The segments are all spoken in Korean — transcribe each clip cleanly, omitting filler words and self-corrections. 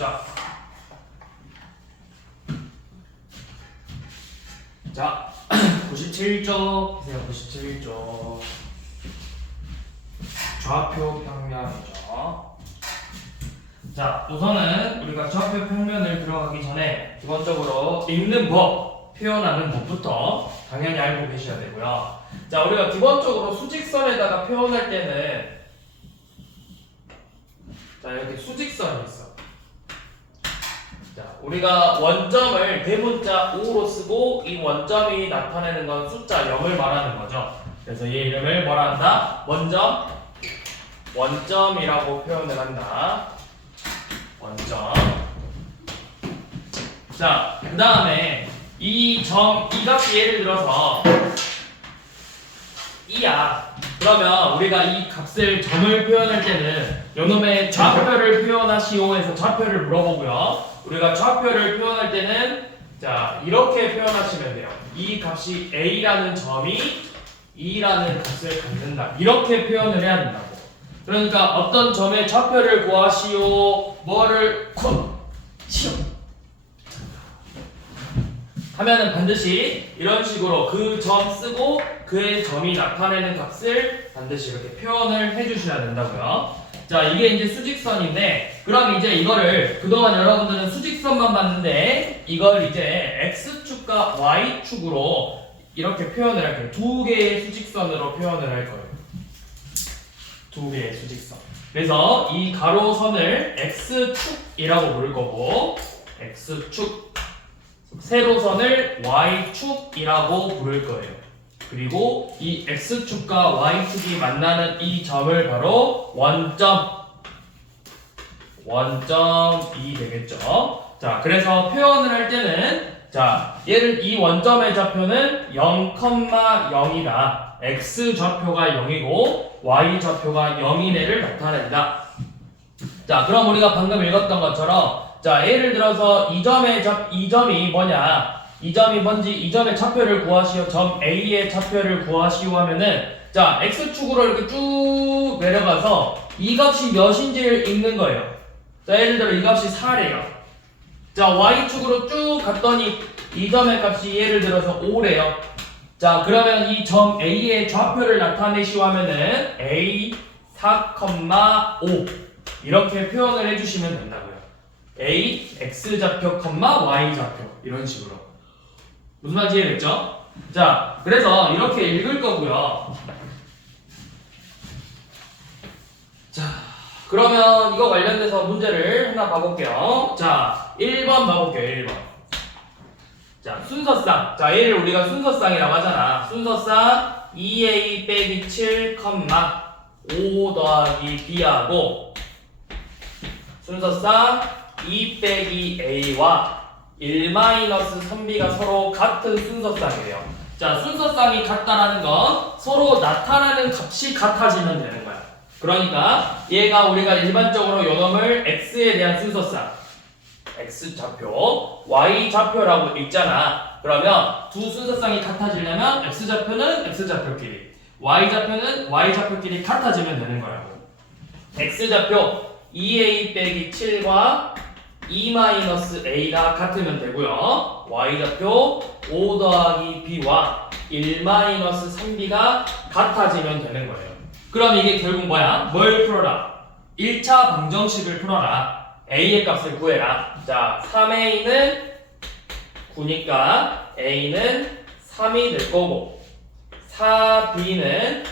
봅시다. 자, 97쪽 보세요. 97쪽 좌표 평면이죠. 자, 우선은 우리가 좌표 평면을 들어가기 전에 기본적으로 읽는 법, 표현하는 법부터 당연히 알고 계셔야 되고요. 자, 우리가 기본적으로 수직선에다가 표현할 때는 자, 이렇게 수직선이 있어. 자, 우리가 원점을 대문자 5로 쓰고 이 원점이 나타내는 건 숫자 0을 말하는 거죠. 그래서 얘 이름을 뭐라 한다? 원점이라고 표현을 한다. 원점. 자, 그 다음에 이 값이 예를 들어서 2야. 그러면 우리가 이 값을 점을 표현할 때는 요놈의 좌표를 표현하시오 해서 좌표를 물어보고요. 우리가 좌표를 표현할 때는 자, 이렇게 표현하시면 돼요. 이 값이 A라는 점이 E라는 값을 갖는다. 이렇게 표현을 해야 된다고. 그러니까 어떤 점의 좌표를 구하시오. 뭐를 구하시오 하면은 반드시 이런 식으로 그 점 쓰고 그의 점이 나타내는 값을 반드시 이렇게 표현을 해주셔야 된다고요. 자, 이게 이제 수직선인데, 그럼 이제 이거를 그동안 여러분들은 수직선만 봤는데 이걸 이제 x축과 y축으로 이렇게 표현을 할 거예요. 두 개의 수직선으로 표현을 할 거예요. 두 개의 수직선. 그래서 이 가로선을 x축이라고 부를 거고, x축. 세로선을 y축이라고 부를 거예요. 그리고 이 x축과 y축이 만나는 이 점을 바로 원점이 되겠죠. 자, 그래서 표현을 할 때는 자, 이 원점의 좌표는 0,0이다. x 좌표가 0이고 y 좌표가 0인 애를 나타낸다. 자, 그럼 우리가 방금 읽었던 것처럼 자, 예를 들어서 이 점이 뭐냐? 이 점이 뭔지 이 점의 좌표를 구하시오. 점 A의 좌표를 구하시오 하면은 자, x축으로 이렇게 쭉 내려가서 이 값이 몇인지를 읽는 거예요. 자, 예를 들어 이 값이 4래요. 자, y축으로 쭉 갔더니 이 점의 값이 예를 들어서 5래요. 자, 그러면 이 점 A의 좌표를 나타내시오 하면은 A 4,5 이렇게 표현을 해주시면 된다고요. A, X좌표, Y좌표 이런 식으로. 무슨 말인지 이해됐죠? 자, 그래서 이렇게 읽을 거고요. 자, 그러면 이거 관련돼서 문제를 하나 봐볼게요. 자, 1번 봐볼게요. 1번. 자, 순서상. 자, 얘를 우리가 순서상이라고 하잖아. 순서상 2A 빼기 7, 5 더하기 B하고 순서상 2 빼기 A와 1-3B가 서로 같은 순서쌍이래요. 자, 순서쌍이 같다라는 건 서로 나타나는 값이 같아지면 되는 거야. 그러니까 얘가 우리가 일반적으로 요놈을 x에 대한 순서쌍 x좌표, y좌표라고 읽잖아. 그러면 두 순서쌍이 같아지려면 x좌표는 x좌표끼리, y좌표는 y좌표끼리 같아지면 되는 거라고. x좌표 2a 빼기 7과 2-a가 같으면 되고요. y좌표 5 더하기 b와 1-3b가 같아지면 되는 거예요. 그럼 이게 결국 뭐야? 뭘 풀어라? 1차 방정식을 풀어라. a의 값을 구해라. 자, 3a는 9니까 a는 3이 될 거고 4b는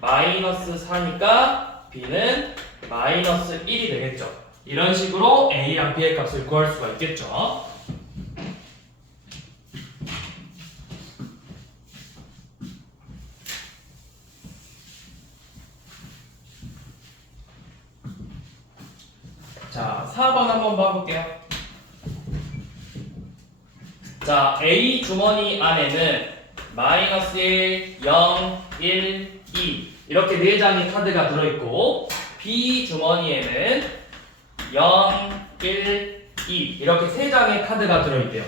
-4니까 b는 -1이 되겠죠. 이런 식으로 A랑 B의 값을 구할 수가 있겠죠. 자, 4번 한번 봐볼게요. 자, A 주머니 안에는 -1, 0, 1, 2 이렇게 4장의 카드가 들어있고 B 주머니에는 0, 1, 2 이렇게 3장의 카드가 들어있대요.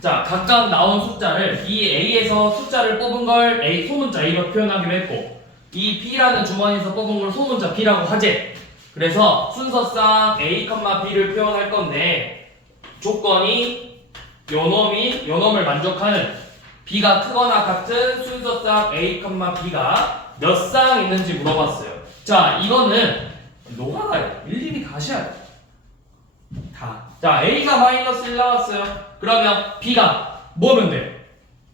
자, 각각 나온 숫자를 이 A에서 숫자를 뽑은 걸 A 소문자 A로 표현하기로 했고 이 B라는 주머니에서 뽑은 걸 소문자 B라고 하재. 그래서 순서상 A, B를 표현할 건데 조건이 요놈을 만족하는 B가 크거나 같은 순서상 A, B가 몇 쌍 있는지 물어봤어요. 자, 이거는 노가다요. 일일이 다 하셔야 돼요. 다. 자, A가 마이너스 1 나왔어요. 그러면 B가 뭐면 돼?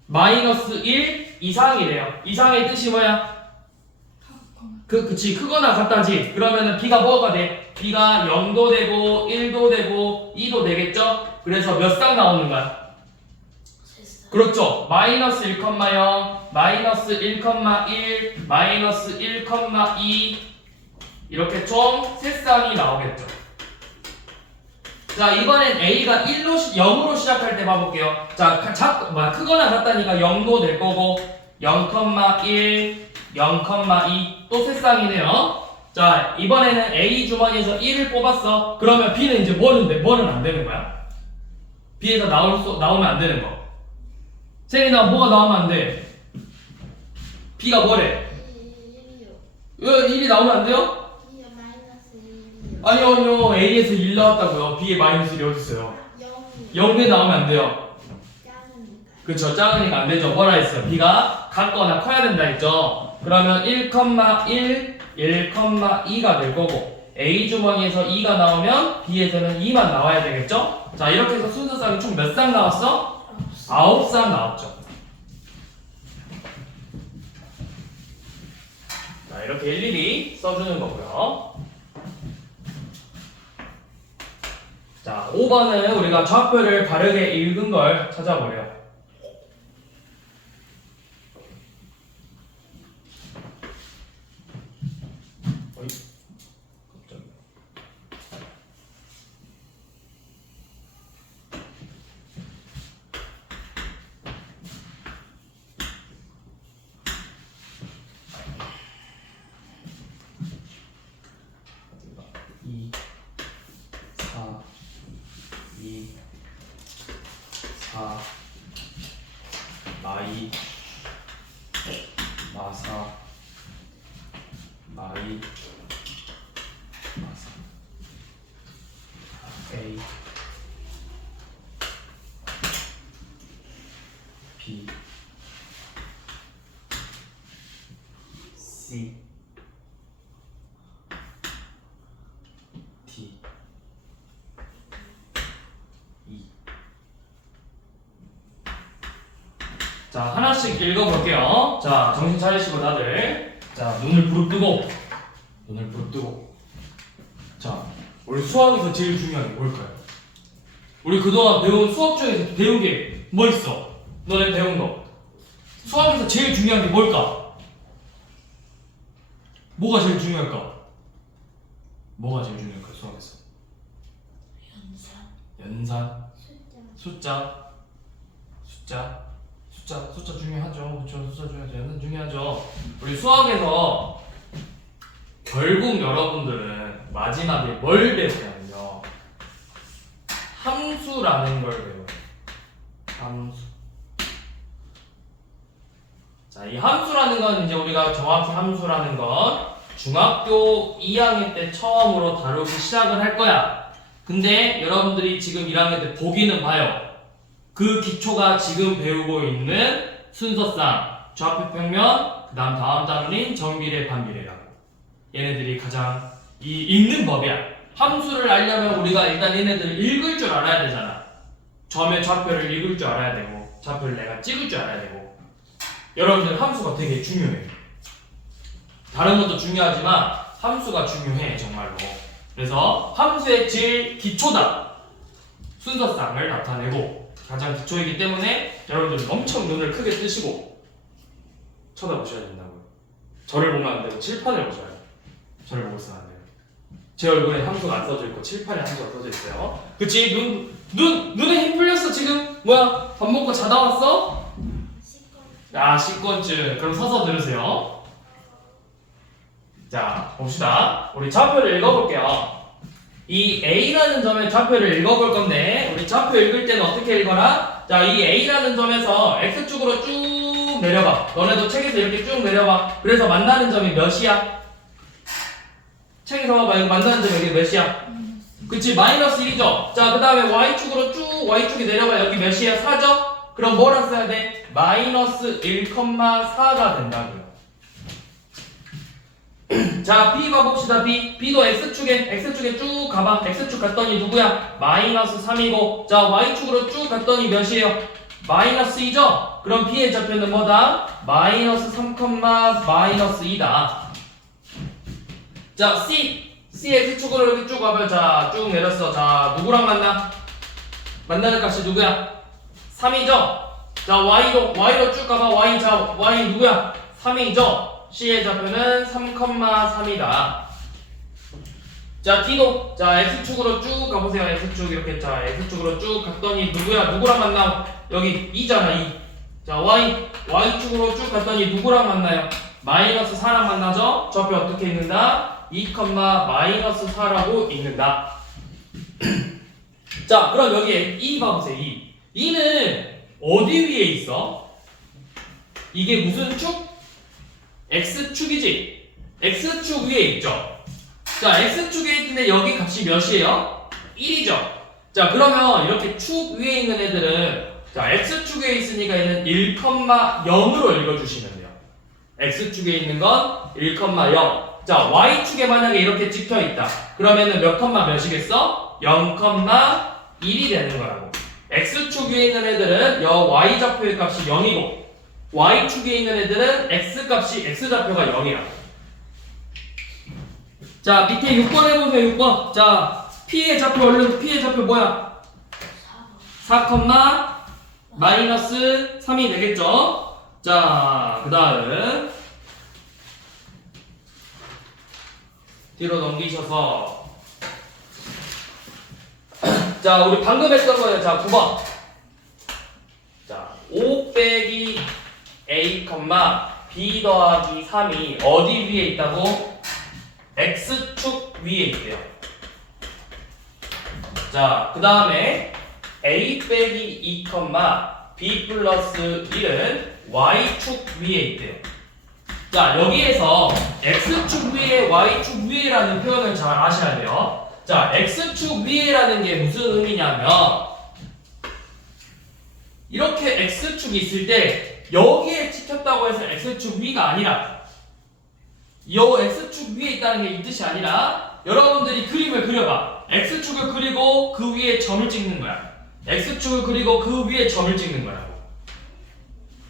마이너스 1 이상이래요. 이상의 뜻이 뭐야? 그치, 크거나 같다지. 그러면은 B가 뭐가 돼? B가 0도 되고 1도 되고 2도 되겠죠? 그래서 몇 쌍 나오는 거야? 그렇죠. 마이너스 1,0, 마이너스 1,1, 마이너스 1,2 이렇게 총 3쌍이 나오겠죠. 자, 이번엔 A가 0으로 시작할 때 봐볼게요. 자, 크거나 같다니까 0도 될 거고 0,1, 0,2 또 3쌍이네요. 자, 이번에는 A 주머니에서 1을 뽑았어. 그러면 B는 이제 뭐는 안 되는 거야? B에서 나오면 안 되는 거. 세린아, 뭐가 나오면 안 돼? B가 뭐래? 1이 나오면 안 돼요? 아니요. A에서 1 나왔다고요. B에 마이너스 1이 어딨어요? 0에 나오면 안 돼요. 그쵸, 작으니까 안 되죠. 뭐라 했어요? B가 같거나 커야 된다 했죠. 그러면 1,1, 1,2가 될 거고 A 주머니에서 2가 나오면 B에서는 2만 나와야 되겠죠? 자, 이렇게 해서 순서상이 총 몇 쌍 나왔어? 9쌍 나왔죠. 자, 이렇게 일일이 써주는 거고요. 자, 5번은 우리가 좌표를 바르게 읽은 걸 찾아보래요. 마이, 마사, 마이, 마사, A, B, C, D, E. 자, 하나씩 읽어볼게요. 자, 정신 차리시고 다들. 자, 눈을 부릅뜨고. 자, 우리 수학에서 제일 중요한 게 뭘까요? 우리 그동안 배운 수학 중에서 배운 게 뭐 있어? 너네 배운 거. 수학에서 제일 중요한 게 뭘까? 뭐가 제일 중요할까? 수학에서? 연산. 숫자 중요하죠. 그렇죠? 숫자 중요하죠. 연산 중요하죠. 우리 수학에서 결국 여러분들은 마지막에 뭘 배우냐면요. 함수라는 걸 배워요. 함수. 자, 이 함수라는 건 이제 우리가 정확히 함수라는 건 중학교 2학년 때 처음으로 다루기 시작을 할 거야. 근데 여러분들이 지금 1학년 때 보기는 봐요. 그 기초가 지금 배우고 있는 순서상 좌표평면, 그 다음 단원인 정비례, 반비례라고. 얘네들이 가장 읽는 법이야. 함수를 알려면 우리가 일단 얘네들을 읽을 줄 알아야 되잖아. 점의 좌표를 읽을 줄 알아야 되고, 좌표를 내가 찍을 줄 알아야 되고. 여러분들 함수가 되게 중요해. 다른 것도 중요하지만 함수가 중요해, 정말로. 그래서 함수의 제일 기초다. 순서상을 나타내고 가장 기초이기 때문에 여러분들 엄청 눈을 크게 뜨시고 쳐다보셔야 된다고요. 저를 보면 안 되고 칠판을 보셔야 돼요. 저를 보고 있으면 안 돼요. 제 얼굴에 함수가 안 써져 있고 칠판에 함수가 써져 있어요. 그치? 눈에 힘 풀렸어 지금? 뭐야? 밥 먹고 자다 왔어? 식곤증. 그럼 서서 들으세요. 자, 봅시다. 우리 좌표를 읽어볼게요. 이 A라는 점의 좌표를 읽어볼 건데 우리 좌표 읽을 때는 어떻게 읽어라? 자, 이 A라는 점에서 X축으로 쭉 내려봐. 너네도 책에서 이렇게 쭉 내려봐. 그래서 만나는 점이 몇이야? 챙겨서 봐봐. 이거 만나는 점 여기 몇이야? 그치, 마이너스 1이죠. 자, 그 다음에 y축으로 쭉 y축이 내려가. 여기 몇이야? 4죠? 그럼 뭐랑 써야 돼? 마이너스 1,4가 된다고요. 자, B 봐봅시다. B도 X축에 쭉 가봐. X축 갔더니 누구야? 마이너스 3이고, 자, Y축으로 쭉 갔더니 몇이에요? 마이너스 2죠? 그럼 B의 좌표는 뭐다? 마이너스 3, 마이너스 2다. 자, C X축으로 이렇게 쭉 가봐요. 자, 쭉 내렸어. 자, 누구랑 만나? 만나는 값이 누구야? 3이죠? 자, Y로 쭉 가봐. Y 누구야? 3이죠? C의 좌표는 3,3이다. 자, D도, 자, X축으로 쭉 가보세요. X축, 이렇게, 자, X축으로 쭉 갔더니 누구랑 만나? 여기 2잖아, 2. 자, Y축으로 쭉 갔더니 누구랑 만나요? 마이너스 4랑 만나죠? 좌표 어떻게 읽는다? 2, 마이너스 4라고 읽는다. 자, 그럼 여기에 2 봐보세요, 2. 2는 어디 위에 있어? 이게 무슨 축? X축이지? X축 위에 있죠? 자, X축에 있는데 여기 값이 몇이에요? 1이죠? 자, 그러면 이렇게 축 위에 있는 애들은, 자, X축에 있으니까 얘는 1,0으로 읽어주시면 돼요. X축에 있는 건 1,0. 자, Y축에 만약에 이렇게 찍혀있다. 그러면은 몇이겠어? 0,1이 되는 거라고. X축 위에 있는 애들은 Y좌표의 값이 0이고, Y축에 있는 애들은 X좌표가 0이라고. 자, 밑에 6번 해보세요. 6번. 자, P의 좌표 얼른. P의 좌표 뭐야? 4, 마이너스 3이 되겠죠? 자, 그 다음 뒤로 넘기셔서 자, 우리 방금 했던 거예요. 자, 9번. 자, 5 빼기 A, B 더하기 3이 어디 위에 있다고? X축 위에 있대요. 자, 그 다음에 A 빼기 2, B 플러스 1은 Y축 위에 있대요. 자, 여기에서 X축 위에 Y축 위에라는 표현을 잘 아셔야 돼요. 자, X축 위에라는 게 무슨 의미냐면, 이렇게 X축이 있을 때 여기에 찍혔다고 해서 X축 위가 아니라, 요 X축 위에 있다는 게 이 뜻이 아니라, 여러분들이 그림을 그려봐. X축을 그리고 그 위에 점을 찍는 거야. X축을 그리고 그 위에 점을 찍는 거야.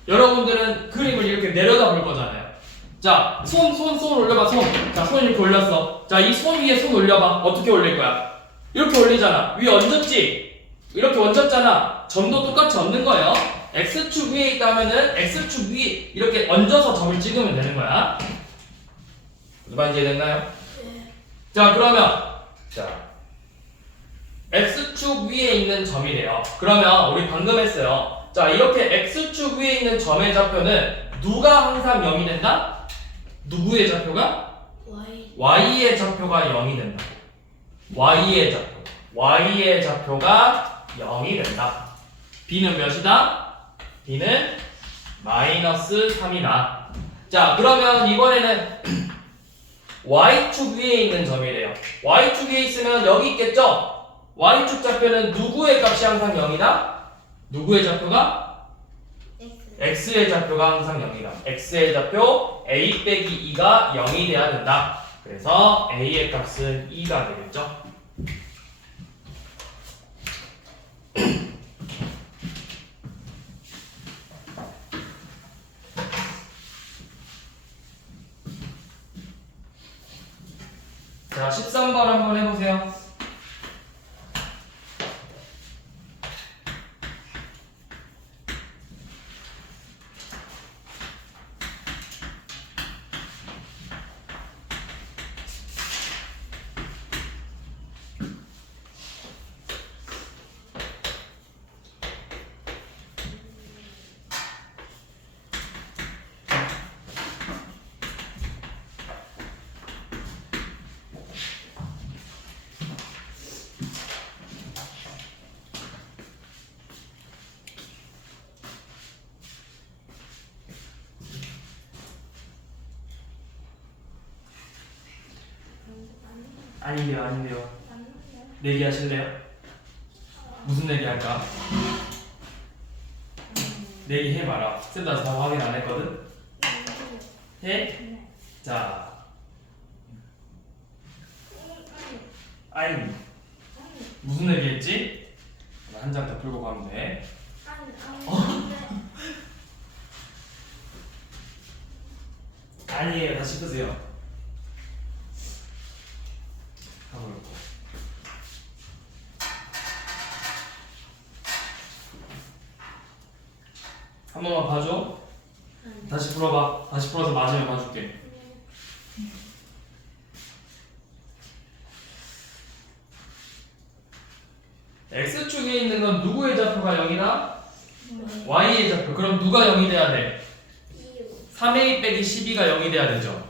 여러분들은 그림을 이렇게 내려다 볼 거잖아요. 자, 손 올려봐, 손. 자, 손 이렇게 올렸어. 자, 이 손 위에 손 올려봐. 어떻게 올릴 거야? 이렇게 올리잖아. 위에 얹었지? 이렇게 얹었잖아. 점도 똑같이 얹는 거예요. X축 위에 있다면은 X축 위에 이렇게 얹어서 점을 찍으면 되는 거야. 무슨 말인지 이해됐나요? 네. 자, 그러면, 자, X축 위에 있는 점이래요. 그러면 우리 방금 했어요. 자, 이렇게 X축 위에 있는 점의 좌표는 누가 항상 0이 된다? 누구의 좌표가? Y의 좌표가 0이 된다. Y의 좌표가 0이 된다. B는 몇이다? B는 마이너스 3이다. 자, 그러면 이번에는 Y축 위에 있는 점이래요. Y축 위에 있으면 여기 있겠죠? Y축 좌표는 누구의 값이 항상 0이다? 누구의 좌표가? X의 좌표가 항상 0이다. X의 좌표 A 빼기 2가 0이 돼야 된다. 그래서 A의 값은 2가 되겠죠? 자, 13번 한번 해보세요. 아닌데요, 아닌데요. 맞는데? 내기 하실래요? 무슨 내기 할까? 내기 해봐라. 쌤 나 다 확인 안 했거든? 해? 네. 자, 아니, 무슨 내기 했지? 한 장 더 풀고 가면 돼. 아니에요, 다시 끄세요. 가볼고. 한 번만 봐줘. 다시 풀어봐. 다시 풀어서 맞으면 봐줄게. X축에 있는 건 누구의 좌표가 0이다? Y의 좌표. 그럼 누가 0이 돼야 돼? 3A 빼기 12가 0이 돼야 되죠.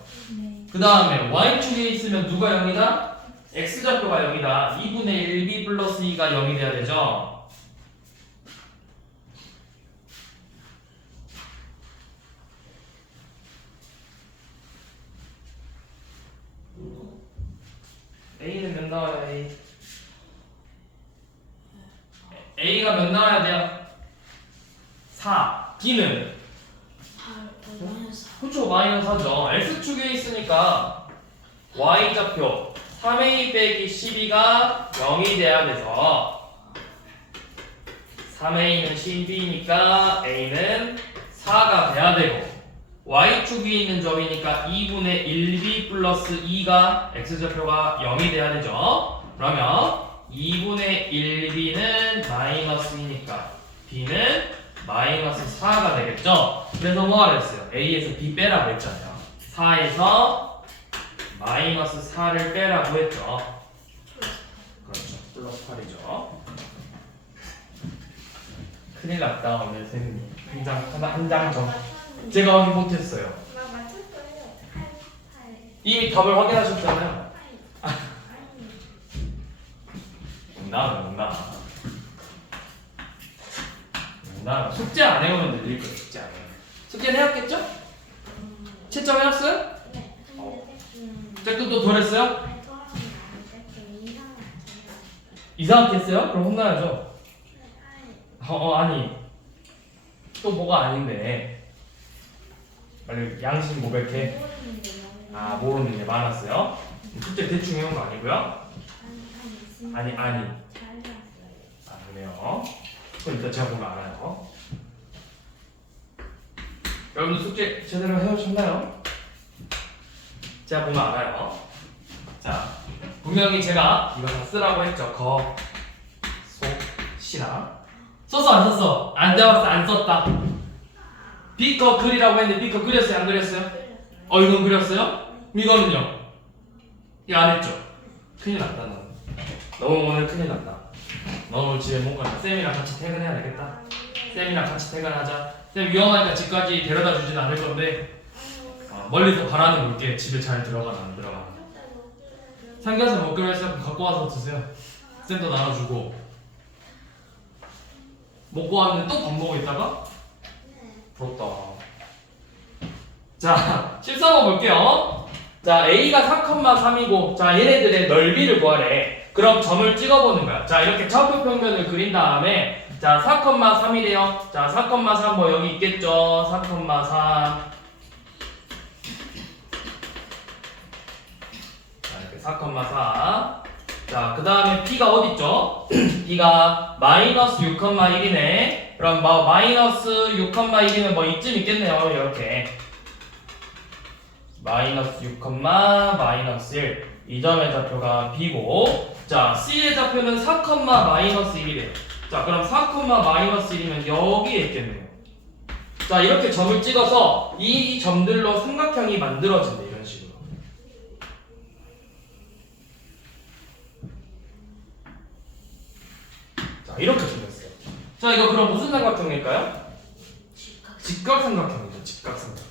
그 다음에 Y축에 있으면 누가 0이다? X좌표가 0이다. 2분의 1B 플러스 2가 0이 돼야 되죠. A는 몇 나와요? A가 몇 나와야 돼요? 4. B는? 그쵸, 마이너스 4죠. X축에 있으니까 Y좌표 3A 빼기 12가 0이 돼야 돼서 3A는 12니까 A는 4가 돼야 되고 Y축에 있는 점이니까 2분의 1B 플러스 2가 X좌표가 0이 돼야 되죠. 그러면 2분의 1B는 마이너스 2니까 B는 마이너스 4가 되겠죠. 그래서 뭐하라 했어요? A에서 B 빼라고 했잖아요. 4에서 마이너스 4를 빼라고 했죠. 그렇죠. 플러스 8이죠. 큰일 났다 오늘 선생님. 한 장 점. 제가 확인 못했어요. 이미 답을 확인하셨잖아요. 농담. 숙제 안 해오면 늘릴 거예요. 숙제 안 해요. 숙제는 해왔겠죠? 채점 해왔어요? 또 덜 했어요? 이상하게 했어요? 그럼 혼나야죠. 아니. 또 뭐가 아닌데. 빨리 양심 고백해. 모르는 게 많았어요. 숙제 대충 해온 거 아니고요. 아니. 그래요. 그럼 이따 제가 보면 알아요. 여러분들 숙제 제대로 해오셨나요? 제가 보면 알아요. 자, 분명히 제가 이거 다 쓰라고 했죠. 거, 소, 시랑. 썼어 안 썼어? 안 되었어 안 썼다. B거 그리라고 했는데 B거 그렸어요 안 그렸어요? 이건 그렸어요? 이거는요? 이거 안 했죠? 큰일 났다 너. 오늘 큰일 났다. 너 오늘 집에 못 가냐? 쌤이랑 같이 퇴근해야 되겠다. 쌤이랑 같이 퇴근하자. 쌤 위험하니까 집까지 데려다 주진 않을 건데 멀리서 바라는 물게 집에 잘 들어가나 안 들어가나. 삼겹살 먹기로 했어요. 그럼 갖고 와서 드세요. 쌤도 나눠주고. 먹고 왔는데 또 밥 먹고 있다가? 부럽다. 자, 13번 볼게요. 자, A가 4,3이고 자, 얘네들의 넓이를 구하래. 그럼 점을 찍어보는 거야. 자, 이렇게 좌표 평면을 그린 다음에 자, 4,3이래요. 자, 4,3 뭐 여기 있겠죠. 4,3 자, 이렇게 4,4 자, 그 다음에 B가 어딨죠? B가 마이너스 6,1이네. 그럼 마이너스 6,1이면 뭐 이쯤 있겠네요. 이렇게 마이너스 6, 마이너스 1 이 점의 좌표가 B고 자, C의 좌표는 4, 마이너스 1이래요. 자, 그럼 4, 마이너스 1이면 여기에 있겠네요. 자, 이렇게 점을 찍어서 이 점들로 삼각형이 만들어진대. 이런 식으로. 자, 이렇게 생겼어요. 자, 이거 그럼 무슨 삼각형일까요? 직각삼각형이죠. 직각삼각형.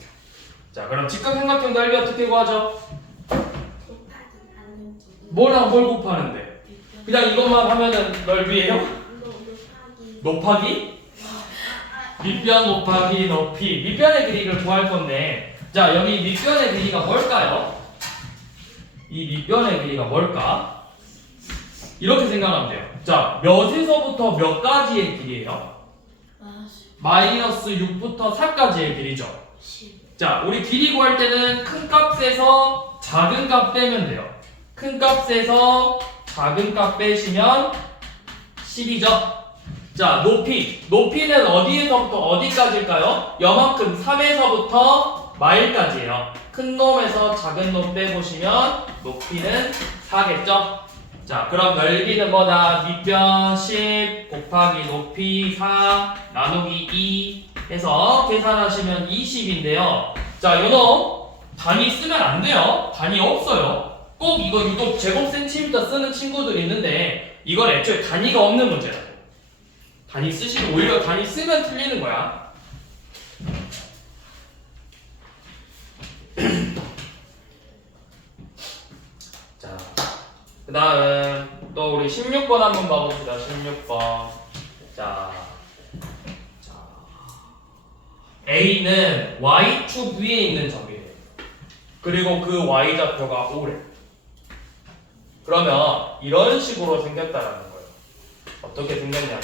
자, 그럼 직각삼각형 넓이 어떻게 구하죠? 뭘 곱하는데? 그냥 이것만 하면은 넓이에요? 높하기? 밑변 곱하기 높이. 밑변의 길이를 구할 건데 자, 여기 밑변의 길이가 뭘까요? 이 밑변의 길이가 뭘까? 이렇게 생각하면 돼요. 자, 몇에서부터 몇 가지의 길이에요? 마이너스 6부터 4까지의 길이죠. 10. 자, 우리 길이 구할 때는 큰 값에서 작은 값 빼면 돼요. 큰 값에서 작은 값 빼시면 10이죠. 자, 높이는 어디에서부터 어디까지일까요? 여만큼 3에서부터 마일까지예요. 큰 놈에서 작은 놈 빼보시면 높이는 4겠죠? 자, 그럼 넓이는 뭐다? 밑변 10 곱하기 높이 4 나누기 2 해서 계산하시면 20인데요. 자, 요놈 단위 쓰면 안 돼요. 단위 없어요. 꼭 이거 유독 제곱센티미터 쓰는 친구들이 있는데 이건 애초에 단위가 없는 문제다. 단위 쓰시면 오히려 단위 쓰면 틀리는 거야. 자, 그 다음 또 우리 16번 한번 봐봅시다. 16번. 자, A는 Y축 위에 있는 점이래요. 그리고 그 Y좌표가 O래. 그러면 이런 식으로 생겼다라는 거예요. 어떻게 생겼냐면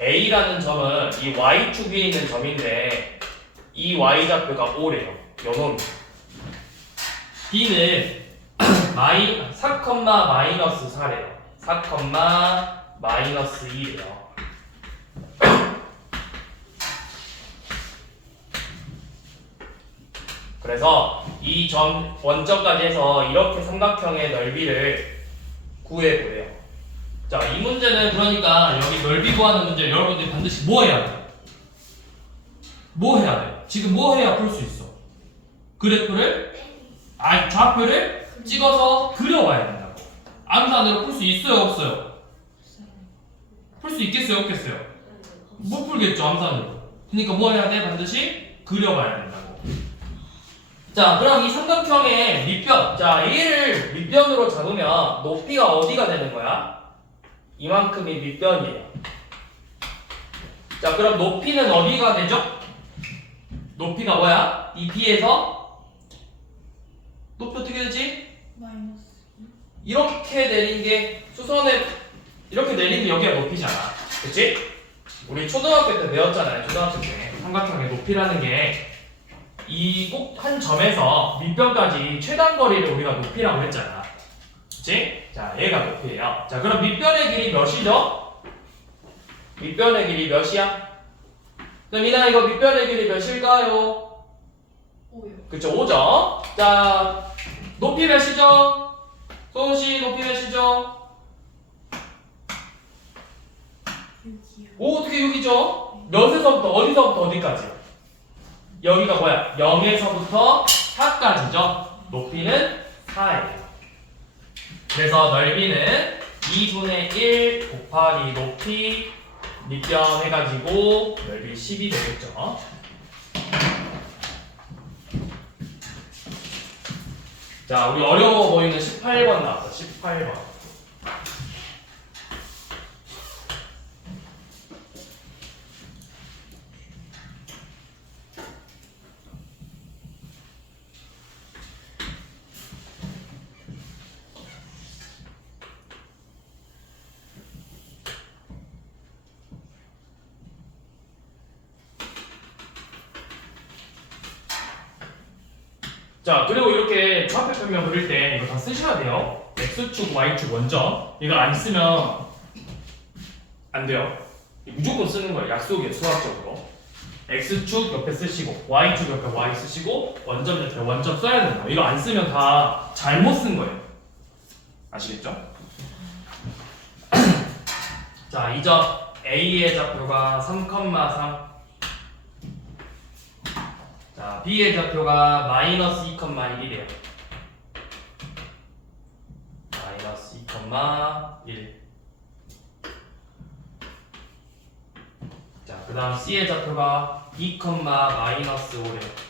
A라는 점은 이 Y축 위에 있는 점인데 이 Y좌표가 O래요. 요놈. B는 4, 마이너스 4래요. 4, 마이너스 2래요. 그래서 이 점 원점까지 해서 이렇게 삼각형의 넓이를 구해보래요. 자, 이 문제는 그러니까 여기 넓이 구하는 문제 여러분들이 반드시 뭐 해야 돼? 뭐 해야 돼? 지금 뭐 해야 풀 수 있어? 그래프를? 좌표를 찍어서 그려와야 된다고. 암산으로 풀 수 있어요, 없어요? 풀 수 있겠어요, 없겠어요? 못 풀겠죠, 암산으로. 그러니까 뭐 해야 돼? 반드시 그려봐야 된다고. 자, 그럼 이 삼각형의 밑변, 자, 얘를 밑변으로 잡으면 높이가 어디가 되는 거야? 이만큼이 밑변이에요. 자, 그럼 높이는 어디가 되죠? 높이가 뭐야? 이 B에서 높이 어떻게 되지? 마이너스. 이렇게 내린 게 수선에 이렇게 내린 게 여기가 높이잖아. 그치? 우리 초등학교 때 배웠잖아요. 초등학교 때 삼각형의 높이라는 게 이 꼭 한 점에서 밑변까지 최단 거리를 우리가 높이라고 했잖아. 그치? 자, 얘가 높이에요. 자, 그럼 밑변의 길이 몇이죠? 밑변의 길이 몇이야? 그럼 이나 이거 밑변의 길이 몇일까요? 5요. 그쵸, 5죠? 자, 높이 몇이죠? 소은씨, 높이 몇이죠? 6이요. 오, 어떻게 6이죠? 몇에서부터 어디서부터 어디까지? 여기가 뭐야? 0에서부터 4까지죠? 높이는 4예요. 그래서 넓이는 2분의 1 곱하기 높이 밑변 해가지고 넓이 10이 되겠죠? 자, 우리 어려워 보이는 18번 나왔어. 18번. 자, 그리고 이렇게 좌표 평면 그릴 때 이거 다 쓰셔야 돼요. X축, Y축 원점. 이거 안 쓰면 안 돼요. 무조건 쓰는 거예요. 약속이에요, 수학적으로. X축 옆에 쓰시고, Y축 옆에 Y 쓰시고, 원점 옆에 원점 써야 되는 거예요. 이거 안 쓰면 다 잘못 쓴 거예요. 아시겠죠? 자, 이 점 A의 좌표가 3,3. 자, B의 좌표가 마이너스 2,1이래요. 마이너스 2,1. 자, 그 다음 C의 좌표가 2, 마이너스 5래요.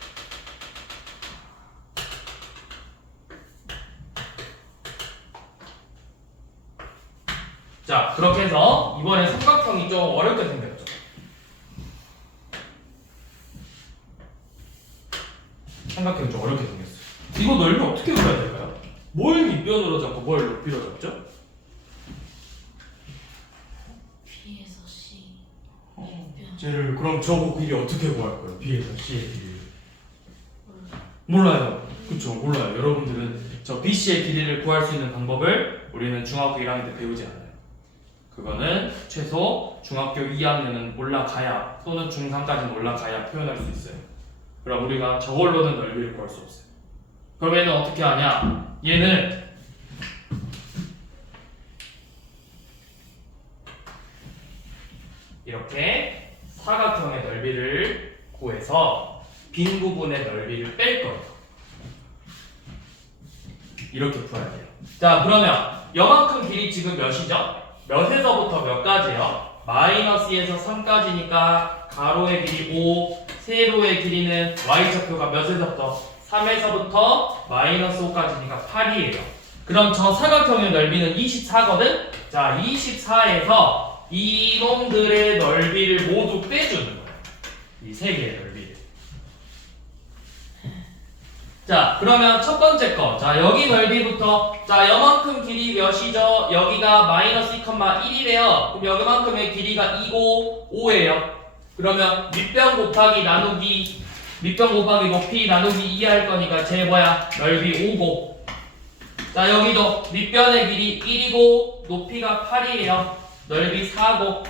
자, 그렇게 해서 이번에 삼각형이 좀 어렵게 생겼죠. 삼각형이 좀 어렵게 생겼어요. 이거 넓이 어떻게 그려야 될까요? 뭘 고도로 잡고 뭘 높이로 잡죠? B에서 C. 쟤를 그럼 저거 길이 어떻게 구할 거예요? B에서 C의 길이를 몰라. 몰라요. 그쵸, 몰라요. 여러분들은 저 BC의 길이를 구할 수 있는 방법을 우리는 중학교 1학년 때 배우지 않아요. 그거는 최소 중학교 2학년은 올라가야 또는 중3까지는 올라가야 표현할 수 있어요. 그럼 우리가 저걸로는 넓이를 구할 수 없어요. 그럼 얘는 어떻게 하냐? 얘는 이렇게 사각형의 넓이를 구해서 빈 부분의 넓이를 뺄 거예요. 이렇게 구해야 돼요. 자, 그러면 요만큼 길이 지금 몇이죠? 몇에서부터 몇까지요? 마이너스에서 3까지니까 가로의 길이 5, 세로의 길이는 y좌표가 몇에서부터? 3에서부터 마이너스 5까지니까 8이에요. 그럼 저 사각형의 넓이는 24거든? 자, 24에서 이놈들의 넓이를 모두 빼주는 거예요. 이 세 개의 넓이를. 자, 그러면 첫 번째 거. 자, 여기 넓이부터. 자, 요만큼 길이 몇이죠? 여기가 마이너스 2,1이래요. 그럼 여기만큼의 길이가 2고 5예요. 그러면 밑변 곱하기 나누기, 밑변 곱하기 높이 나누기 2 할 거니까 제 뭐야? 넓이 5고. 자, 여기도 밑변의 길이 1이고 높이가 8이에요. 넓이 4고.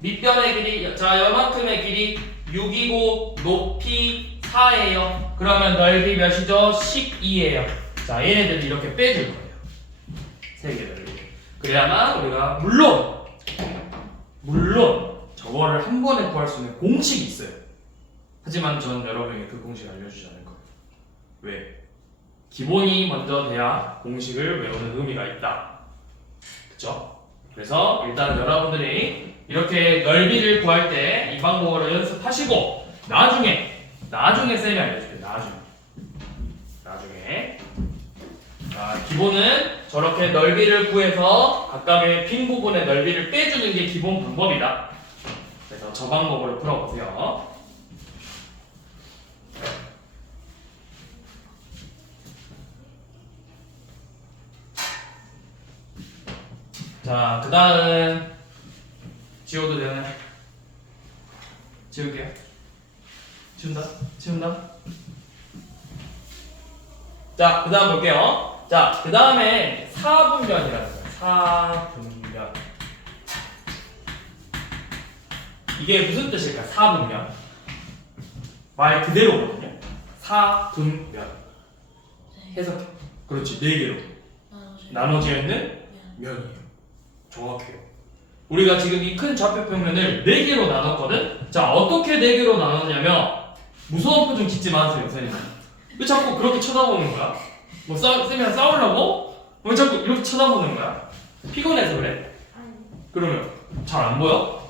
밑변의 길이, 자, 요만큼의 길이 6이고 높이 4예요. 그러면 넓이 몇이죠? 12예요. 자, 얘네들 이렇게 빼줄 거예요. 세 개 넓이. 그래야만 우리가 물론 저거를 한 번에 구할 수 있는 공식이 있어요. 하지만 전 여러분에게 그 공식 알려주지 않을 거예요. 왜? 기본이 먼저 돼야 공식을 외우는 의미가 있다. 그쵸? 그래서 일단 여러분들이 이렇게 넓이를 구할 때 이 방법으로 연습하시고 나중에 쌤이 알려줄게요. 나중에 자, 기본은 저렇게 넓이를 구해서 각각의 빈 부분의 넓이를 빼주는 게 기본 방법이다. 그래서 저 방법으로 풀어보세요. 자, 그 다음 지워도 되나요? 지울게요. 지운다? 자, 그 다음 볼게요. 자, 그 다음에 사분면이라는 거예요. 사분면. 이게 무슨 뜻일까? 사분면. 말 그대로거든요. 사분면. 해석해. 그렇지, 네 개로 나눠져 있는 면이에요. 정확해요. 우리가 지금 이 큰 좌표평면을 4개로 나눴거든? 자, 어떻게 4개로 나눴냐면 무서운 표정 짓지 마세요, 선생님. 왜 자꾸 그렇게 쳐다보는 거야? 뭐 쌤이랑 싸우려고? 왜 자꾸 이렇게 쳐다보는 거야? 피곤해서 그래? 그러면 잘 안 보여?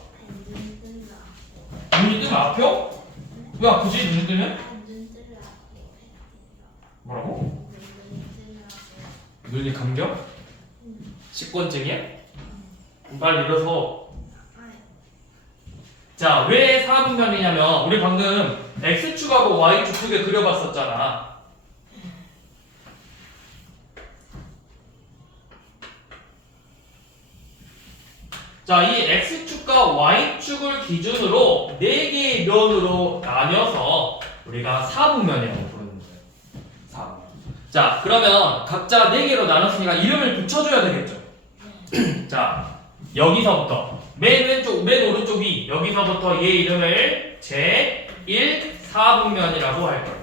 눈이 뜨면 아파? 왜 아프지? 눈 뜨면? 뭐라고? 눈이 감겨? 식곤증이야? 빨리 일어서. 자, 왜 사분면이냐면 우리 방금 x축하고 y축 두 개 그려봤었잖아. 자, 이 x축과 y축을 기준으로 4개의 면으로 나뉘어서 우리가 사분면이라고 부르는 거예요. 사분면. 자, 그러면 각자 4개로 나눴으니까 이름을 붙여줘야 되겠죠. 자, 여기서부터 맨 왼쪽, 맨 오른쪽이 여기서부터 얘 이름을 제1 사분면이라고 할 거예요.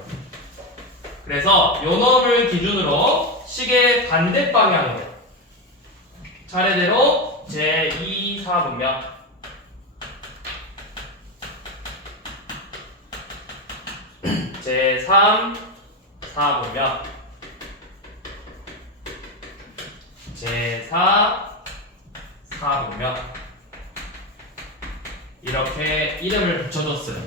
그래서 요 놈을 기준으로 시계 반대 방향으로 차례대로 제2 사분면, 제3 사분면, 제4 사분면 이렇게 이름을 붙여줬어요.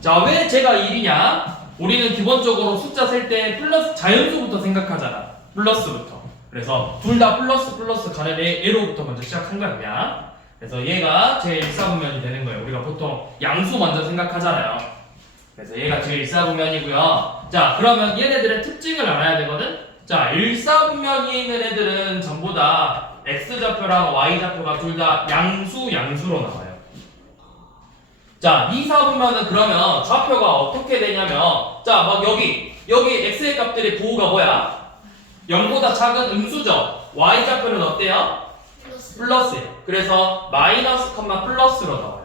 자, 왜 제가 1이냐? 우리는 기본적으로 숫자 셀 때 플러스 자연수부터 생각하잖아. 플러스부터. 그래서 둘 다 플러스 가는 애로부터 먼저 시작한 거야 그냥. 그래서 얘가 제일 1사분면이 되는 거예요. 우리가 보통 양수 먼저 생각하잖아요. 그래서 얘가 제일 1사분면이고요. 자, 그러면 얘네들의 특징을 알아야 되거든. 자, 1사분면이 있는 애들은 전부 다 x좌표랑 y좌표가 둘 다 양수로 나와요. 자, 2사분면은 그러면 좌표가 어떻게 되냐면, 자, 막 여기 x의 값들의 부호가 뭐야? 0보다 작은 음수죠. y좌표는 어때요? 플러스예요. 그래서 마이너스 컴마 플러스로 나와요.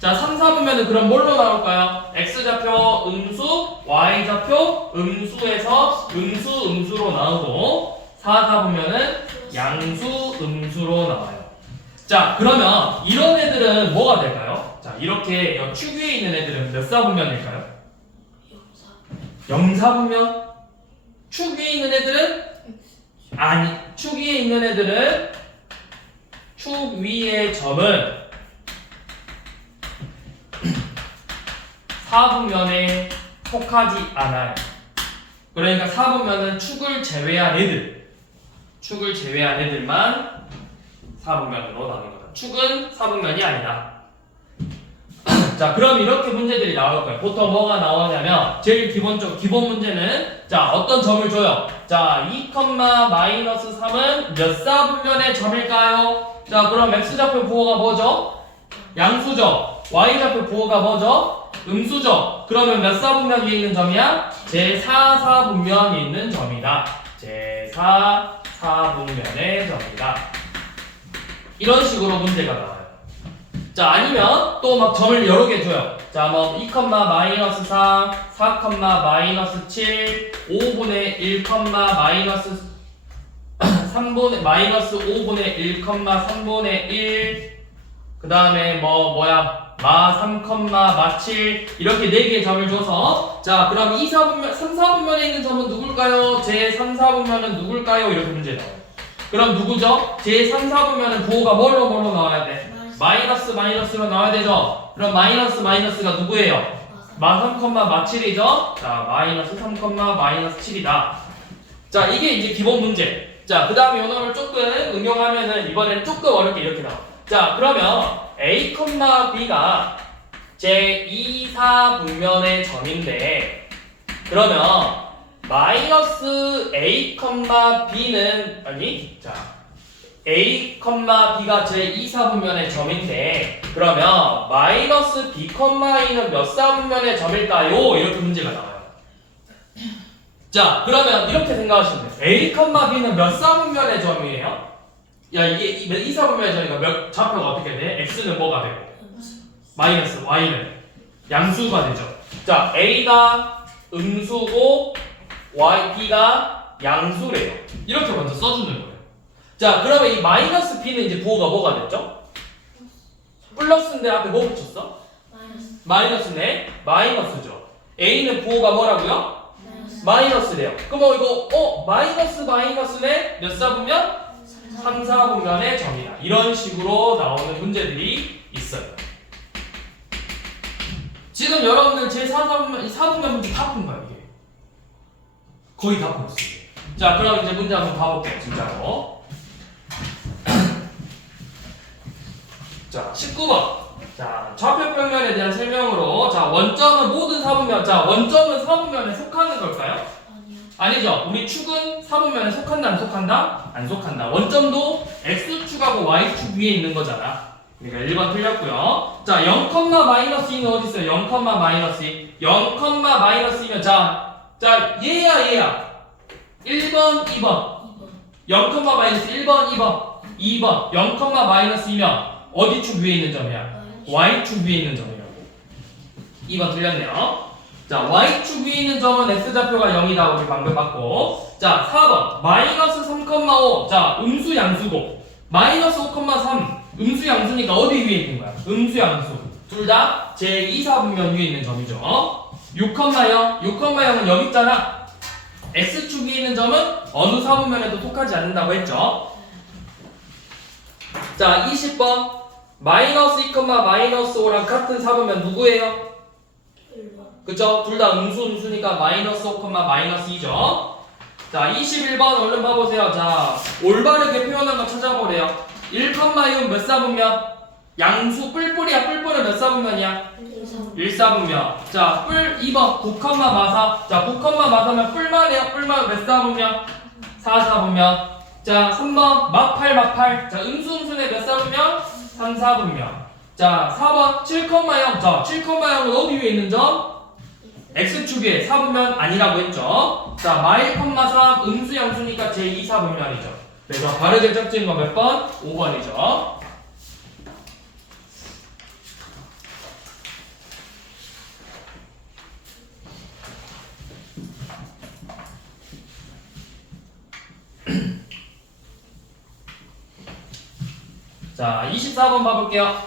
자, 3, 4분면은 그럼 뭘로 나올까요? x좌표 음수, y좌표 음수에서 음수로 나오고 4, 4분면은 양수 음수로 나와요. 자, 그러면 이런 애들은 뭐가 될까요? 자, 이렇게 축 위에 있는 애들은 몇 사분면일까요? 0사분면. 축 위에 있는 애들은 아니, 축 위에 있는 애들은 축 위의 점은 4분면에 속하지 않아요. 그러니까 4분면은 축을 제외한 애들만 4분면으로 나오는 거다. 축은 4분면이 아니다. 자, 그럼 이렇게 문제들이 나올 거예요. 보통 뭐가 나오냐면 제일 기본 문제는 자, 어떤 점을 줘요? 자, 2,-3은 몇 사분면의 점일까요? 자, 그럼 x좌표 부호가 뭐죠? 양수죠. y좌표 부호가 뭐죠? 음수죠. 그러면 몇 사분면 위에 있는 점이야? 제4사분면이 있는 점이다. 제4사분면의 점이다. 이런 식으로 문제가 나와요. 자, 아니면 또 막 점을 여러 개 줘요. 자, 뭐 2,-3, 4,-7, 5분의 1, -5분의 1, 3분의 1, 그 다음에 -3, -7 이렇게 4개의 점을 줘서 자, 그럼 3, 4분면에 있는 점은 누굴까요? 제3사분면은 누굴까요? 이렇게 문제 나와요. 그럼 누구죠? 제3사분면은 부호가 뭘로 나와야 돼? 마이너스로 나와야 되죠? 그럼 마이너스가 누구예요? -3, -7이죠? 자, -3, -7이다. 자, 이게 이제 기본 문제. 자, 그 다음에 요놈을 조금 응용하면은 이번에는 조금 어렵게 이렇게 나와. 자, 그러면 A, B가 제2사분면의 점인데 그러면 마이너스 A, B는 A, B가 제2사분면의 점인데 그러면 마이너스 B, E는 몇 사분면의 점일까요? 이렇게 문제가 나와요. 자, 그러면 이렇게 생각하시면 돼요. A, B는 몇 사분면의 점이에요? 야, 이게 2사분면의 점이니까 몇 좌표가 어떻게 돼? X는 뭐가 되고? 마이너스, Y는 양수가 되죠. 자, A가 음수고 B가 양수래요. 이렇게 먼저 써주는 거예요. 자, 그러면 이 마이너스 B는 이제 부호가 뭐가 됐죠? 플러스인데 앞에 뭐 붙였어? 마이너스네? 마이너스죠. A는 부호가 뭐라고요? 마이너스래요. 그럼 이거 마이너스네? 몇 사분면? 3, 4분면의 점이다. 이런 식으로 나오는 문제들이 있어요. 지금 여러분들 제 4분면 문제 다 푼 거예요, 이게. 거의 다 풀었어요. 자, 그럼 이제 문제 한번 봐볼게요, 진짜로. 자, 19번. 자, 좌표 평면에 대한 설명으로 자, 원점은 모든 4분면. 자, 원점은 4분면에 속하는 걸까요? 아니죠. 우리 축은 4분면에 속한다, 안 속한다? 안 속한다. 원점도 X축하고 Y축 위에 있는 거잖아. 그러니까 1번 틀렸고요. 자, 0, -2는 어디 있어요? 0, -2. 0, -2면 자, 얘야. 1번, 2번. 0, -1번, 2번. 0, -2면 어디 축 위에 있는 점이야? Y축 위에 있는 점이라고. 2번 틀렸네요. 자, Y축 위에 있는 점은 X좌표가 0이다. 우리 방금 봤고. 자, 4번. -3,5. 자, 음수 양수고. -5,3. 음수 양수니까 어디 위에 있는 거야? 음수 양수. 둘 다 제2사분면 위에 있는 점이죠. 6,0. 6,0은 여기 있잖아. X축 위에 있는 점은 어느 사분면에도 속하지 않는다고 했죠. 자, 20번. -2, -5랑 같은 사분면 누구예요? 그쵸? 둘 다 음수니까 -5, -2죠. 자, 21번 얼른 봐보세요. 자, 올바르게 표현한 거 찾아보래요. 1,6 몇 사분면? 양수 뿔뿔이야. 뿔뿔은 몇 사분면이야? 1사분면. 자, 뿔 2번 9,4. 자, 9,4면 뿔만 해요. 뿔만 몇 사분면? 4, 4분면. 자, 3번 막8 자, 음수음수네 몇 사분면? 3, 4분면. 자, 4번 7,0. 자, 7,0은 어디 위에 있는 점? x축에 4분면 아니라고 했죠. 자, 마일, 3 음수 양수니까 제2 4분면이죠. 그래서 바르게 짝지은 건 몇 번? 5번이죠. 자, 24번 봐볼게요.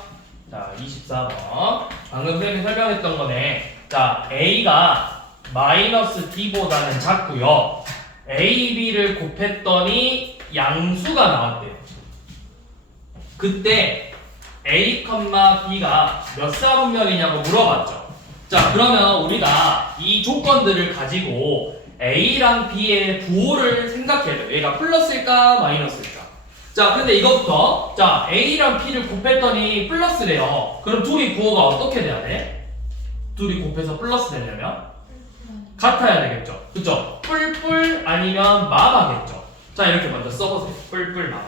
자, 24번. 방금 선생님이 설명했던 거네. 자, A가 마이너스 B보다는 작고요. A, B를 곱했더니 양수가 나왔대요. 그때 A, B가 몇 사분면이냐고 물어봤죠. 자, 그러면 우리가 이 조건들을 가지고 A랑 B의 부호를 생각해야 돼요. 얘가 플러스일까 마이너스일까? 자, 근데 이것부터 자, A랑 B를 곱했더니 플러스래요. 그럼 둘이 부호가 어떻게 돼야 돼? 둘이 곱해서 플러스 되려면 같아야 되겠죠. 그쵸? 뿔뿔 아니면 마마겠죠. 자, 이렇게 먼저 써보세요. 뿔뿔 마마.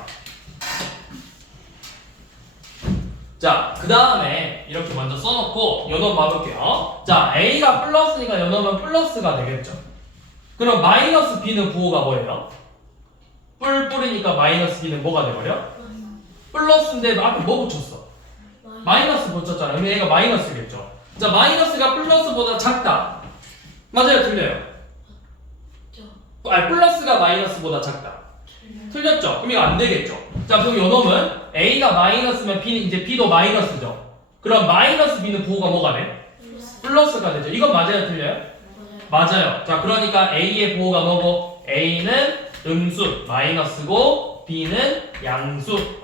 자, 그 다음에 이렇게 먼저 써놓고 요놈 봐볼게요. 자, A가 플러스니까 요놈은 플러스가 되겠죠. 그럼 마이너스 B는 부호가 뭐예요? 뿔뿔이니까 마이너스 B는 뭐가 돼버려? 플러스인데 앞에 뭐 붙였어? 마이너스 붙였잖아. 그럼 얘가 마이너스겠죠. 자, 마이너스가 플러스보다 작다. 맞아요, 틀려요? 아니, 플러스가 마이너스보다 작다. 틀렸죠? 그럼 이거 안 되겠죠. 자, 그럼 요놈은 A가 마이너스면 B는 이제 B도 마이너스죠. 그럼 마이너스 B는 부호가 뭐가 돼? 플러스가 되죠. 이건 맞아요, 틀려요? 맞아요. 자, 그러니까 A의 부호가 뭐고? A는 음수 마이너스고 B는 양수.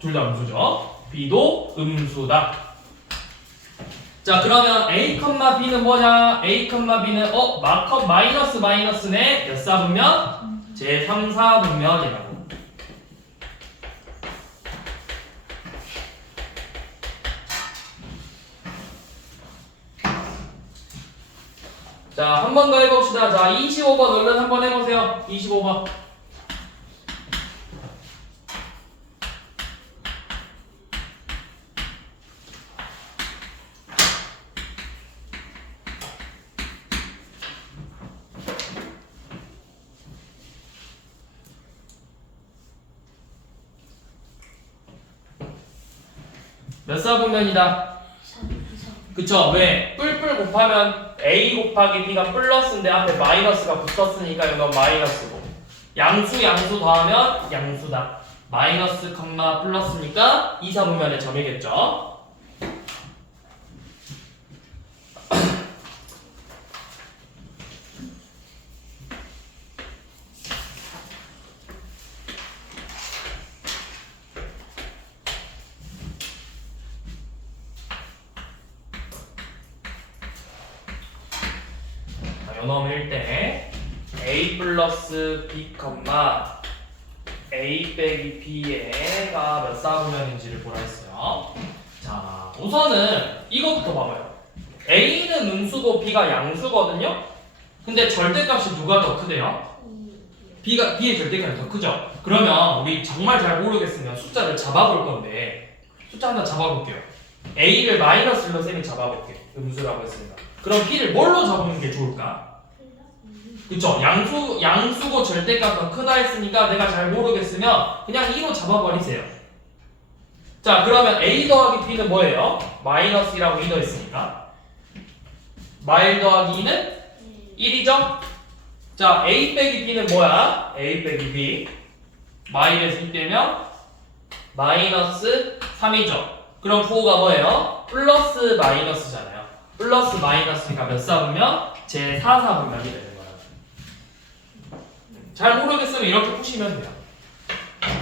둘 다 음수죠. B도 음수다. 자, 그러면 A, B는 뭐냐? A, B는 마커 마이너스네 몇 사분면? 제 3, 4분면이라고. 자, 한 번 더 해봅시다. 자, 25번 얼른 한번 해보세요. 25번. 몇 사분면이다? 그쵸? 왜? 뿔뿔 곱하면 A 곱하기 B가 플러스인데 앞에 마이너스가 붙었으니까 이건 마이너스고, 양수 더하면 양수다. 마이너스 컴마 플러스니까 2, 4분면의 점이겠죠? 요놈일 때 A 플러스 B, A 빼기 B가 몇 사분면인지를 보라 했어요. 자, 우선은 이것부터 봐봐요. A는 음수고 B가 양수거든요? 근데 절대값이 누가 더 크대요? B의 절대값이 더 크죠? 그러면 우리 정말 잘 모르겠으면 숫자를 잡아볼 건데, 숫자 하나 잡아볼게요. A를 마이너스로 쌤이 잡아볼게요. 음수라고 했으니까. 그럼 B를 뭘로 잡는 게 좋을까? 그쵸? 양수고 절대값 더 크다 했으니까 내가 잘 모르겠으면 그냥 2로 잡아버리세요. 자, 그러면 A 더하기 B는 뭐예요? 마이너스라고 2 더했으니까 마일 더하기 2는 1이죠? 자, A 빼기 B는 뭐야? A 빼기 B 마일에서 2 빼면 마이너스 3이죠. 그럼 부호가 뭐예요? 플러스 마이너스잖아요. 플러스 마이너스니까 몇 사분면? 제 4, 4분면이 되는 거예요. 잘 모르겠으면 이렇게 푸시면 돼요.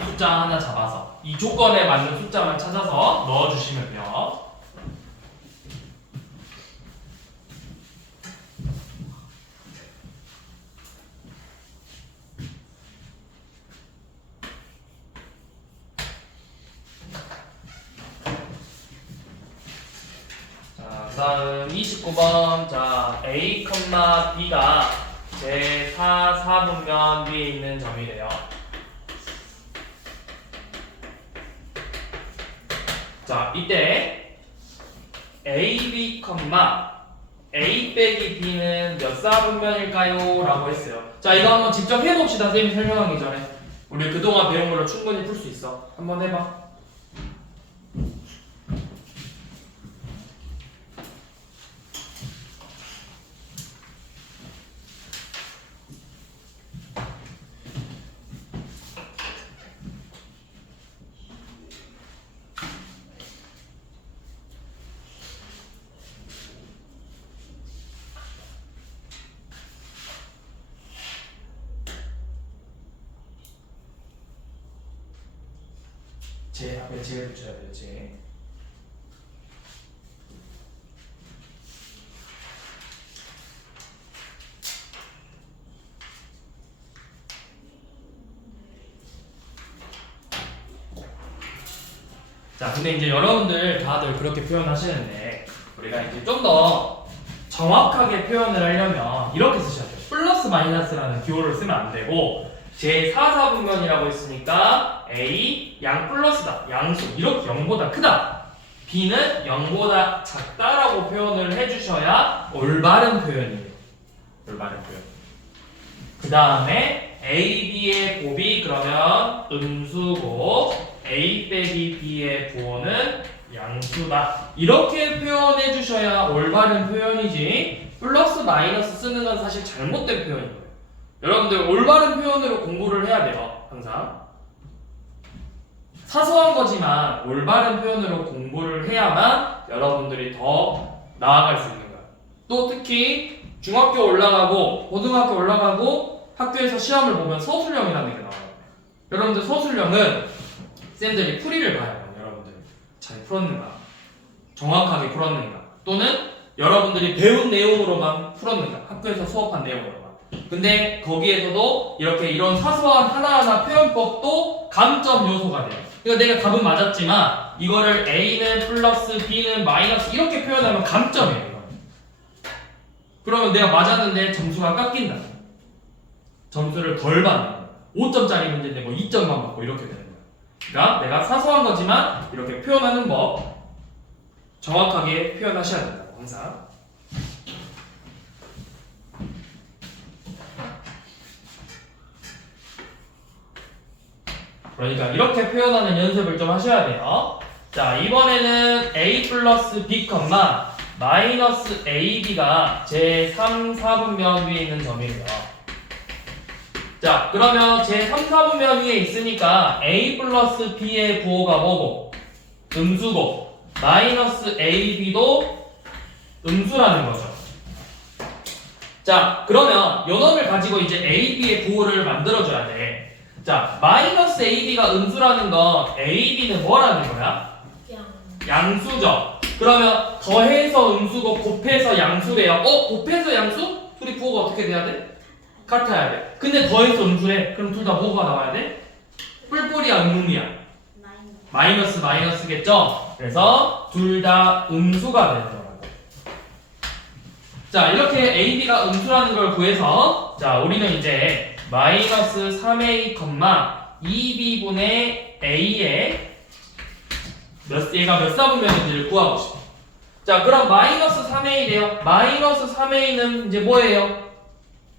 숫자 하나 잡아서 이 조건에 맞는 숫자만 찾아서 넣어주시면 돼요. 자, 다음 29번. 자, A, B가 제4 4분면 위에 있는 점이래요. 자, 이때 AB, A 빼기 B는 몇 4분면일까요? 라고 했어요. 자, 이거 한번 직접 해봅시다. 쌤이 설명하기 전에. 우리 그동안 배운 걸로 충분히 풀 수 있어. 한번 해봐. 제 앞에 제 붙여야 돼요. 제. 자, 근데 이제 여러분들 다들 그렇게 표현하시는데 우리가 이제 좀 더 정확하게 표현을 하려면 이렇게 쓰셔야 돼요. 플러스 마이너스라는 기호를 쓰면 안 되고 제 4, 4분면이라고 했으니까 A 양 플러스다. 양수 이렇게 0보다 크다. B는 0보다 작다라고 표현을 해주셔야 올바른 표현이에요. 올바른 표현. 그 다음에 A, B의 곱이 그러면 음수고 A 빼기 B의 부호는 양수다. 이렇게 표현해 주셔야 올바른 표현이지 플러스 마이너스 쓰는 건 사실 잘못된 표현인 거예요. 여러분들 올바른 표현으로 공부를 해야 돼요. 항상 사소한 거지만 올바른 표현으로 공부를 해야만 여러분들이 더 나아갈 수 있는 거예요. 또 특히 중학교 올라가고 고등학교 올라가고 학교에서 시험을 보면 서술형이라는 게 나와요. 여러분들 서술형은 쌤들이 풀이를 봐요. 여러분들 잘 풀었는가, 정확하게 풀었는가, 또는 여러분들이 배운 내용으로만 풀었는가, 학교에서 수업한 내용으로만. 근데 거기에서도 이렇게 이런 사소한 하나하나 표현법도 감점 요소가 돼요. 그러니까 내가 답은 맞았지만 이거를 A는 플러스 B는 마이너스 이렇게 표현하면 감점이에요. 이거. 그러면 내가 맞았는데 점수가 깎인다. 점수를 덜 받는 거야. 5점짜리 문제인데 뭐 2점만 받고 이렇게 되는 거야. 그러니까 내가 사소한 거지만 이렇게 표현하는 법 정확하게 표현하셔야 된다고 항상. 그러니까 이렇게 표현하는 연습을 좀 하셔야 돼요. 자, 이번에는 A 플러스 B, 마이너스 AB가 제3, 4분면 위에 있는 점이에요. 자, 그러면 제3, 4분면 위에 있으니까 A 플러스 B의 부호가 뭐고? 음수고, 마이너스 AB도 음수라는 거죠. 자, 그러면 요 놈을 가지고 이제 AB의 부호를 만들어줘야 돼. 자, 마이너스 AB가 음수라는 건 AB는 뭐라는 거야? 양수죠. 그러면 더해서 음수고 곱해서 양수래요. 곱해서 양수? 둘이 부호가 어떻게 돼야 돼? 같아야 돼. 근데 더해서 음수래. 그럼 둘 다 뭐가 나와야 돼? 뿔뿔이야, 음음이야? 마이너스 마이너스겠죠? 그래서 둘 다 음수가 되는 거라고. 자, 이렇게 AB가 음수라는 걸 구해서 자, 우리는 이제 마이너스 3A, 2B분의 A의 얘가 몇 사분면인지를 구하고 싶어. 자, 그럼 마이너스 3A래요. 마이너스 3A는 이제 뭐예요?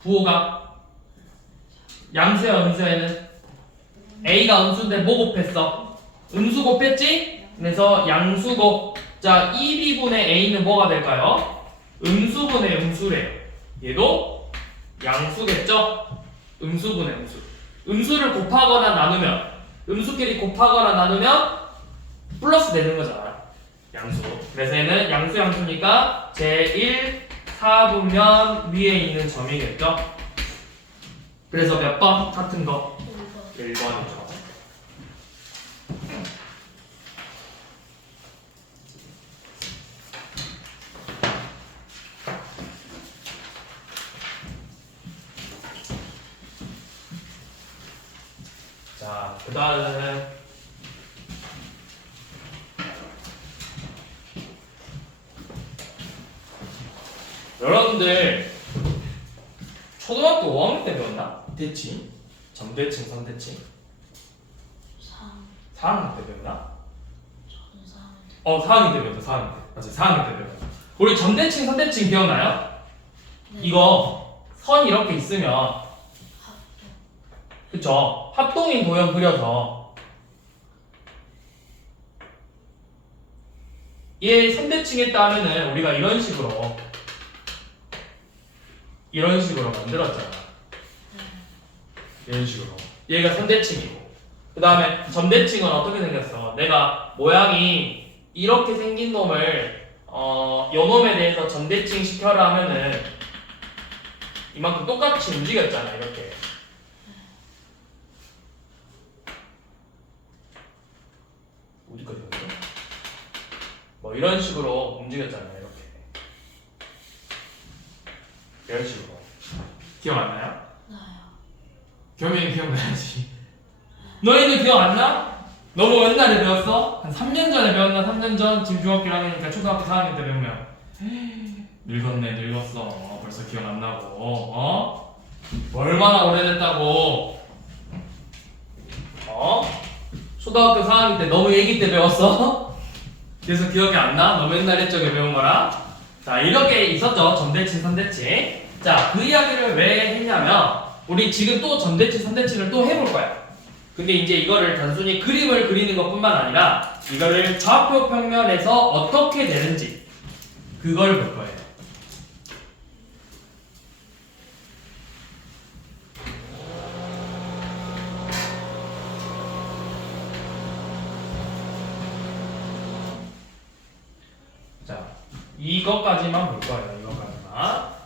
부호가 양수야, 음수에는 A가 음수인데 뭐 곱했어? 음수 곱했지? 그래서 양수고. 자, 2B분의 A는 뭐가 될까요? 음수분의 음수래요. 얘도 양수겠죠? 음수분의 음수. 음수를 곱하거나 나누면, 음수끼리 곱하거나 나누면 플러스 되는 거잖아. 양수. 그래서 얘는 양수 양수니까 제1, 4분면 위에 있는 점이겠죠? 그래서 몇 번? 같은 거? 1번이죠. 자, 그 다음은 여러분들 초등학교 5학년 때 배웠나? 대칭, 점대칭, 선대칭. 4학년 때 배웠나? 저는 4학년 때. 4학년 때 배웠다. 4학년 때. 맞아, 4학년 때 배웠다. 우리 점대칭, 선대칭 기억나요? 네. 이거 선 이렇게 있으면 합동. 그쵸? 합동인 도형 그려서 얘 선대칭 했다 하면은 우리가 이런 식으로 만들었잖아. 이런 식으로. 얘가 선대칭이고 그 다음에 점대칭은 어떻게 생겼어? 내가 모양이 이렇게 생긴 놈을 요 놈에 대해서 점대칭 시켜라 하면은 이만큼 똑같이 움직였잖아. 이렇게. 어디까지 갔어? 뭐 이런 식으로 움직였잖아요. 이렇게. 이런 식으로. 기억 안 나요? 나요. 겸이는 기억나야지. 너희들 기억 안 나? 너무 옛날에 배웠어? 한 3년 전에 배웠나? 3년 전? 지금 중학교 1학년이니까 초등학교 4학년 때 배우면 늙었네 늙었어. 벌써 기억 안 나고 얼마나 오래됐다고. 초등학교 4학년 때 너무 애기 때 배웠어? 그래서 기억이 안 나? 너무 옛날 옛적에 배운 거라? 자, 이렇게 있었죠. 점대칭, 선대칭. 자, 그 이야기를 왜 했냐면 우리 지금 또 점대칭, 선대칭을 또 해볼 거야. 근데 이제 이거를 단순히 그림을 그리는 것뿐만 아니라 이거를 좌표 평면에서 어떻게 되는지 그걸 볼 거예요. 자, 이것까지만 볼 거예요. 이것까지만.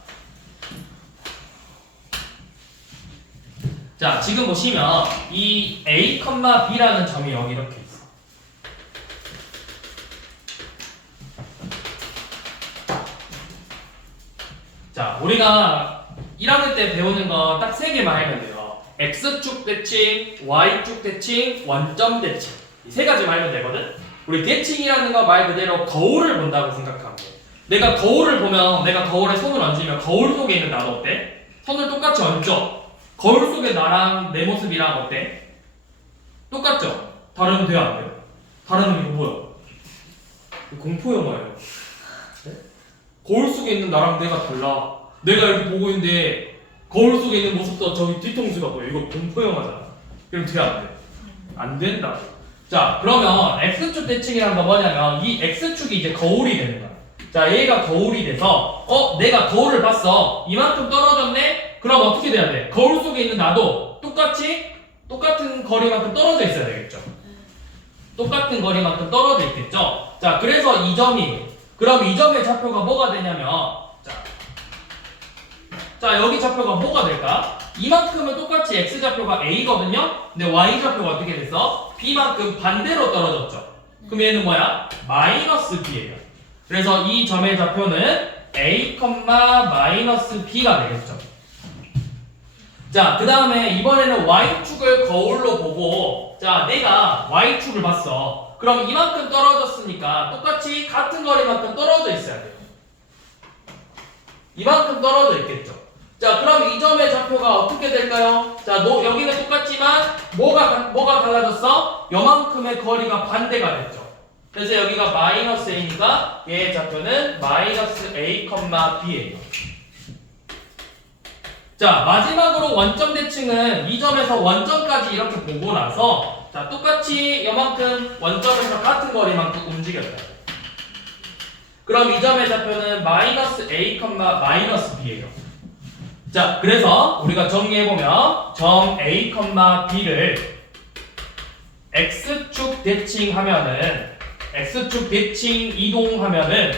자, 지금 보시면 이 A, B라는 점이 여기 이렇게 있어. 자, 우리가 1학년 때 배우는 거 딱 3개만 알면 돼요. X축 대칭, Y축 대칭, 원점 대칭. 이 3가지만 알면 되거든? 우리 대칭이라는 거 말 그대로 거울을 본다고 생각하면 돼. 내가 거울을 보면 내가 거울에 손을 얹으면 거울 속에 있는 나도 어때? 손을 똑같이 얹죠? 거울 속에 나랑 내 모습이랑 어때? 똑같죠? 다르면 돼요, 안 돼요? 다르면 이거 뭐야? 공포 영화예요. 네? 거울 속에 있는 나랑 내가 달라. 내가 이렇게 보고 있는데 거울 속에 있는 모습도 저기 뒤통수가 보여. 이거 공포 영화잖아. 그럼 돼요, 안 돼? 안 된다. 자, 그러면 X축 대칭이란 건 뭐냐면 이 X축이 이제 거울이 되는 거야. 자, 얘가 거울이 돼서 내가 거울을 봤어. 이만큼 떨어졌네? 그럼 어떻게 돼야 돼? 거울 속에 있는 나도 똑같은 거리만큼 떨어져 있어야 되겠죠. 똑같은 거리만큼 떨어져 있겠죠. 자, 그래서 이 점이 그럼 이 점의 좌표가 뭐가 되냐면 자, 여기 좌표가 뭐가 될까? 이만큼은 똑같이 X좌표가 A거든요? 근데 Y좌표가 어떻게 됐어? B만큼 반대로 떨어졌죠. 그럼 얘는 뭐야? 마이너스 B예요. 그래서 이 점의 좌표는 A, 마이너스 B가 되겠죠. 자, 그 다음에 이번에는 Y축을 거울로 보고 자, 내가 Y축을 봤어. 그럼 이만큼 떨어졌으니까 똑같이 같은 거리만큼 떨어져 있어야 돼요. 이만큼 떨어져 있겠죠. 자, 그럼 이 점의 좌표가 어떻게 될까요? 자, 여기는 똑같지만 뭐가 달라졌어? 요만큼의 거리가 반대가 됐죠. 그래서 여기가 마이너스 A니까 얘의 좌표는 마이너스 A, B예요. 자, 마지막으로 원점 대칭은 이 점에서 원점까지 이렇게 보고 나서 자, 똑같이 요만큼 원점에서 같은 거리만큼 움직였다. 그럼 이 점의 좌표는 마이너스 A, 마이너스 B예요. 자, 그래서 우리가 정리해보면 점 A, B를 X축 대칭하면은 X축 대칭 이동하면은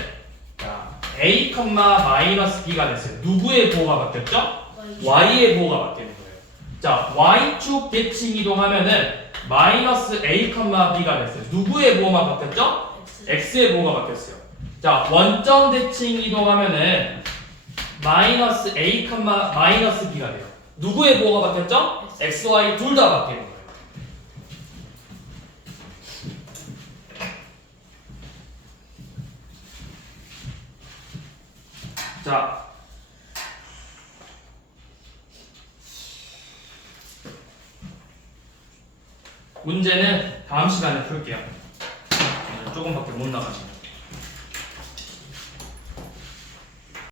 자, A, 마이너스 B가 됐어요. 누구의 보호가 바뀌었죠? Y의 보호가 바뀌는 거예요. 자, Y축 대칭 이동하면은 마이너스 A, B가 됐어요. 누구의 보호만 바뀌었죠? X의 보호가 바뀌었어요. 자, 원점 대칭 이동하면은 마이너스 A, 마이너스 B가 돼요. 누구의 보호가 바뀌었죠? X, Y 둘 다 바뀌는 거예요. 자, 문제는 다음 시간에 풀게요. 오늘 조금밖에 못 나가시네.